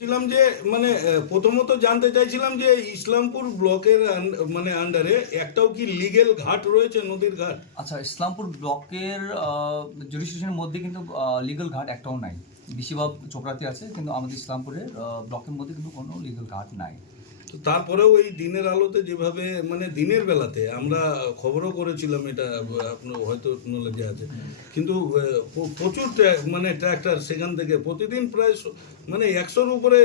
ছিলাম যে মানে প্রথমত জানতে চাইছিলাম যে, ইসলামপুর ব্লকের মানে আন্ডারে একটাও কি লিগেল ঘাট রয়েছে, নদীর ঘাট? আচ্ছা ইসলামপুর ব্লকের জুডিশিয়ানের মধ্যে কিন্তু লিগাল ঘাট একটাও নাই। বেশিরভাগ চোপড়াতে আছে, কিন্তু আমাদের ইসলামপুরের ব্লকের মধ্যে কিন্তু কোনো লিগেল ঘাট নাই। তারপরেও এই দিনের আলোতে যেভাবে মানে দিনের বেলাতে আমরা খবরও করেছিলাম এটা, আপনার হয়তো নলেজে আছে। কিন্তু প্রচুর মানে ট্র্যাক্টর সেখান থেকে প্রতিদিন প্রায় মানে একশোর উপরে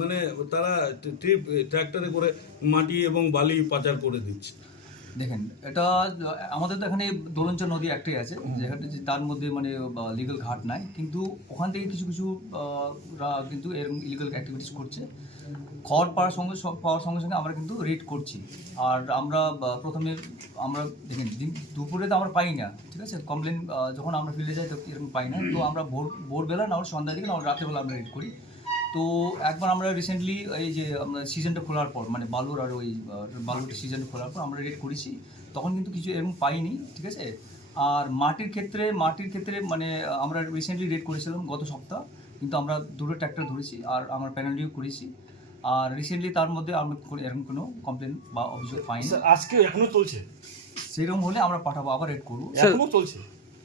মানে তারা ট্রিপ ট্র্যাক্টরে করে মাটি এবং বালি পাচার করে দিচ্ছে। দেখেন এটা আমাদের তো এখানে দোলঞ্চা নদী একটাই আছে যেখানে যে তার মধ্যে মানে লিগাল ঘাট নাই কিন্তু ওখান থেকে কিছু কিছু কিন্তু এরকম ইলিগাল অ্যাক্টিভিটিস করছে। খড় পাওয়ার সঙ্গে পাওয়ার সঙ্গে সঙ্গে আমরা কিন্তু রেড করছি। আর আমরা প্রথমে আমরা দেখেন দিন দুপুরে তো আমরা পাই না ঠিক আছে? কমপ্লেন যখন আমরা ফিল্ডে যাই তো এরকম পাই না। তো আমরা ভোর ভোরবেলা না হলে সন্ধ্যার দিকে না হলে রাত্রেবেলা আমরা রেড করি। তো একবার আমরা রিসেন্টলি এই যে সিজনটা খোলার পর মানে বালুর আর ওই বালুর সিজনটা খোলার পর আমরা রেড করেছি। তখন কিন্তু কিছু এরকম পাইনি ঠিক আছে? আর মাটির ক্ষেত্রে মাটির ক্ষেত্রে মানে আমরা রিসেন্টলি রেড করেছিলাম গত সপ্তাহ কিন্তু আমরা দুটো ট্র্যাক্টর ধরেছি আর আমরা পেনাল্টিও করেছি। আর রিসেন্টলি তার মধ্যে আমরা এরকম কোনো কমপ্লেন বা অভিযোগ পাইনি। আজকে এখনও চলছে? সেরকম হলে আমরা পাঠাবো আবার রেড করব। এখনও চলছে?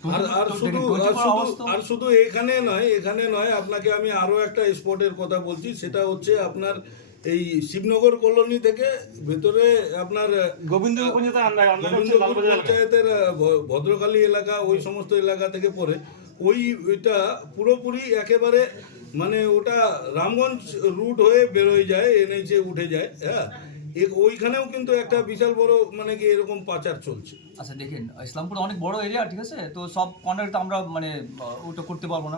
আর আর শুধু আর এখানে নয় এখানে নয় আপনাকে আমি আরও একটা স্পটের কথা বলছি সেটা হচ্ছে আপনার এই শিবনগর কলোনি থেকে ভেতরে আপনার গোবিন্দ গোবিন্দপুর পঞ্চায়েতের ভদ্রকালী এলাকা ওই সমস্ত এলাকা থেকে পড়ে ওই ওইটা পুরোপুরি একেবারে মানে ওটা রামগঞ্জ রুট হয়ে বেরোয় যায় এনএইচে উঠে যায় হ্যাঁ? ওইখানেও কিন্তু একটা বিশাল বড় মানে কি এরকম পাচার চলছে। আচ্ছা দেখেন, ইসলামপুর অনেক বড় এরিয়া ঠিক আছে? তো সব কর্নার তো আমরা মানে ওটা করতে পারব না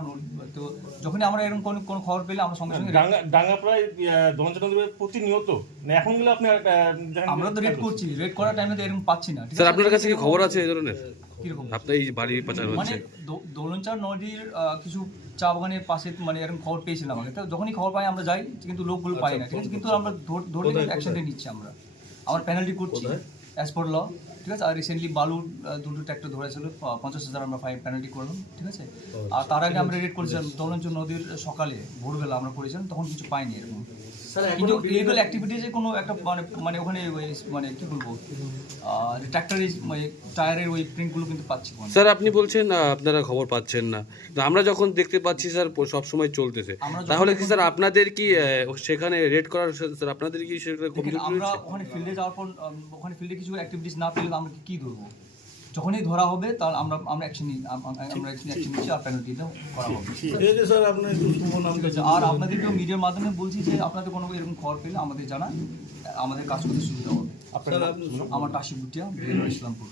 তো যখনই আমরা এরকম কোনো কোনো খবর পেলে আমরা সঙ্গে সঙ্গে ডাঙ্গা ডাঙ্গা প্রায় দেবে প্রতিনিয়ত। না এখনগুলো আপনি আমরা তো রেড করছি। রেড করার টাইমে তো এরকম পাচ্ছি না স্যার আপনার কাছে কি খবর আছে এই ধরনের? কীরকম? আপনার এই বাড়ি পাচার মানে হচ্ছে। দো- দোলনচার নদীর কিছু চা বাগানের পাশে মানে এরকম খবর পেয়েছিলাম আগে। তো যখনই খবর পাই আমরা যাই কিন্তু লোকগুলো পাই না ঠিক আছে? কিন্তু আমরা ধর- অ্যাকশনটা নিচ্ছি আমরা। আমরা পেনাল্টি করছি অ্যাজ পার ল ঠিক আছে? আর রিসেন্টলি বালুর দুটো ট্র্যাক্টর ধরেছিল পঞ্চাশ হাজার আমরা ফাইন পেনাল্টি করলাম ঠিক আছে? আর তার আগে আমরা রেড করেছিলাম দোলঞ্চর নদীর সকালে ভোরবেলা আমরা করেছিলাম তখন কিছু পাইনি এরকম। কিন্তু ইলিগাল অ্যাক্টিভিটিজে কোনো একটা মানে মানে ওখানে ওই মানে কি বলব ট্র্যাক্টরের মানে টায়ারের ওই প্রিন্টগুলো কিন্তু পাচ্ছি স্যার আপনি বলছেন আপনারা খবর পাচ্ছেন না। আমরা যখন দেখতে পাচ্ছি স্যার সব সময় চলতেছে। তাহলে কি স্যার আপনাদের কি আহ, সেখানে রেড করার স্যার আপনাদের কি সেটা আমরা ওখানে ফিল্ডে যাওয়ার পর ওখানে ফিল্ডে কিছু অ্যাক্টিভিটিস না পেলে আমরা কি- ধরবো? যখনই ধরা হবে তাহলে আমরা আমরা অ্যাকশন আমরা অ্যাকশন নিচ্ছি আর পেনাল্টিটাও করা হবে। স্যার আপনার ঠিক আছে আর আপনাদেরকেও মিডিয়ার মাধ্যমে বলছি যে আপনাদের কোনো এরকম খবর পেলে আমাদের জানান আমাদের কাজ করতে সুবিধা হবে। আপনার আমার টাশি ভুটিয়া বেরোর ইসলামপুর।